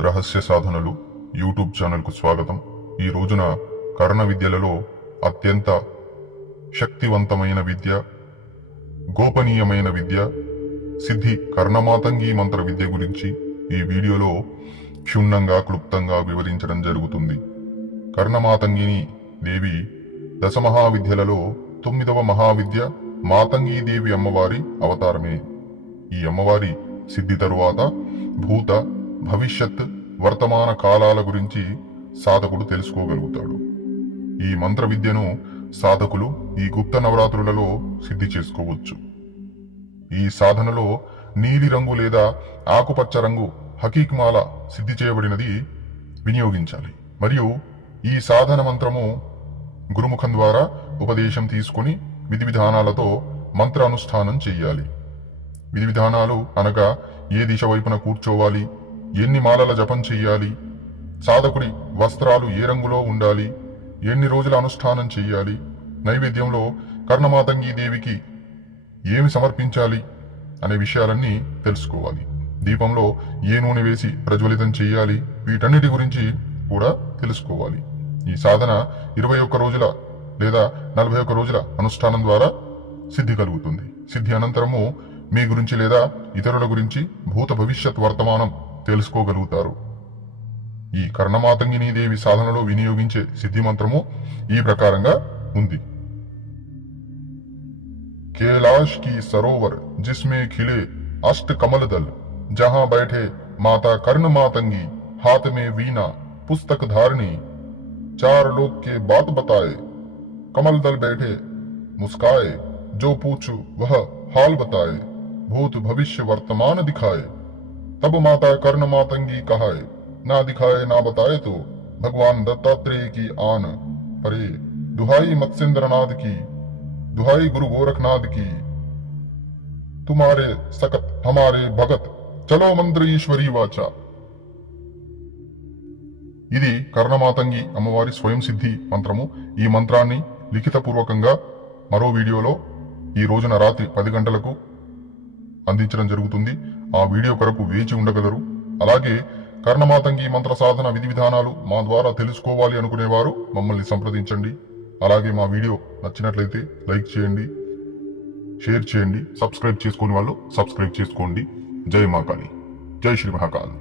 రహస్య సాధనలు యూట్యూబ్ ఛానల్కు స్వాగతం. ఈ రోజున కర్ణ విద్యలలో అత్యంత శక్తివంతమైన విద్య గోపనీయమైన విద్య సిద్ధి కర్ణమాతంగి మంత్ర విద్య గురించి ఈ వీడియోలో క్షుణ్ణంగా క్లుప్తంగా వివరించడం జరుగుతుంది. కర్ణమాతంగిని దేవి దశమహావిద్యలలో తొమ్మిదవ మహావిద్య మాతంగీదేవి అమ్మవారి అవతారమే. ఈ అమ్మవారి సిద్ధి తరువాత భూత భవిష్యత్ వర్తమాన కాలాల గురించి సాధకుడు తెలుసుకోగలుగుతాడు. ఈ మంత్ర విద్యను సాధకులు ఈ గుప్త నవరాత్రులలో సిద్ధి చేసుకోవచ్చు. ఈ సాధనలో నీలి రంగు లేదా ఆకుపచ్చ రంగు హకీక్మాల సిద్ధి చేయబడినది వినియోగించాలి. మరియు ఈ సాధన మంత్రము గురుముఖం ద్వారా ఉపదేశం తీసుకుని విధి విధానాలతో మంత్ర అనుష్ఠానం చెయ్యాలి. విధి విధానాలు అనగా ఏ దిశ వైపున కూర్చోవాలి ఎన్ని మాలల జపం చెయ్యాలి? సాధకుడి వస్త్రాలు ఏ రంగులో ఉండాలి? ఎన్ని రోజుల అనుష్ఠానం చెయ్యాలి? నైవేద్యంలో కర్ణమాతంగి దేవికి ఏమి సమర్పించాలి? అనే విషయాలన్నీ తెలుసుకోవాలి. దీపంలో ఏ నూనె వేసి ప్రజ్వలితం చేయాలి వీటన్నిటి గురించి కూడా తెలుసుకోవాలి. ఈ సాధన ఇరవై ఒక్క రోజుల లేదా నలభై ఒక్క రోజుల అనుష్ఠానం ద్వారా సిద్ధి కలుగుతుంది. సిద్ధి అనంతరము మీ గురించి లేదా ఇతరుల గురించి భూత భవిష్యత్ వర్తమానం తెలుసుకోగలుగుతారు ఈ కర్ణమాతంగిని దేవి సాధనలో వినియోగించే సిద్ధి మంత్రము ఈ ప్రకారంగా ఉంది कैलाश की सरोवर जिसमें खिले अष्ट कमल दल जहां बैठे माता कर्ण मातंगी हाथ में वीणा पुस्तक धारणी चार लोग के बात बताए कमल दल बैठे मुस्काए जो पूछू वह हाल बताए भूत भविष्य वर्तमान दिखाए तब माता कर्ण मातंगी कहाए ना दिखाए ना बताए तो भगवान दत्तात्रेय की आन परे दुहाई मत्स्येंद्रनाथ की दुहाई गुरु गोरखनाथ की तुम्हारे सकत हमारे भगत చలో మంత్ర ఈశ్వరీ వాచ ఇది కర్ణమాతంగి అమ్మవారి స్వయం సిద్ధి మంత్రము ఈ మంత్రాన్ని లిఖితపూర్వకంగా మరో వీడియోలో ఈ రోజున రాత్రి పది గంటలకు అందించడం జరుగుతుంది ఆ వీడియో కొరకు వేచి ఉండగలరు. అలాగే కర్ణమాతంగి మంత్ర సాధన విధి విధానాలు మా ద్వారా తెలుసుకోవాలి అనుకునేవారు మమ్మల్ని సంప్రదించండి. అలాగే మా వీడియో నచ్చినట్లయితే లైక్ చేయండి షేర్ చేయండి సబ్స్క్రైబ్ చేసుకోని వాళ్ళు సబ్స్క్రైబ్ చేసుకోండి. జై మహాకాళి జై శ్రీ మహాకాళి.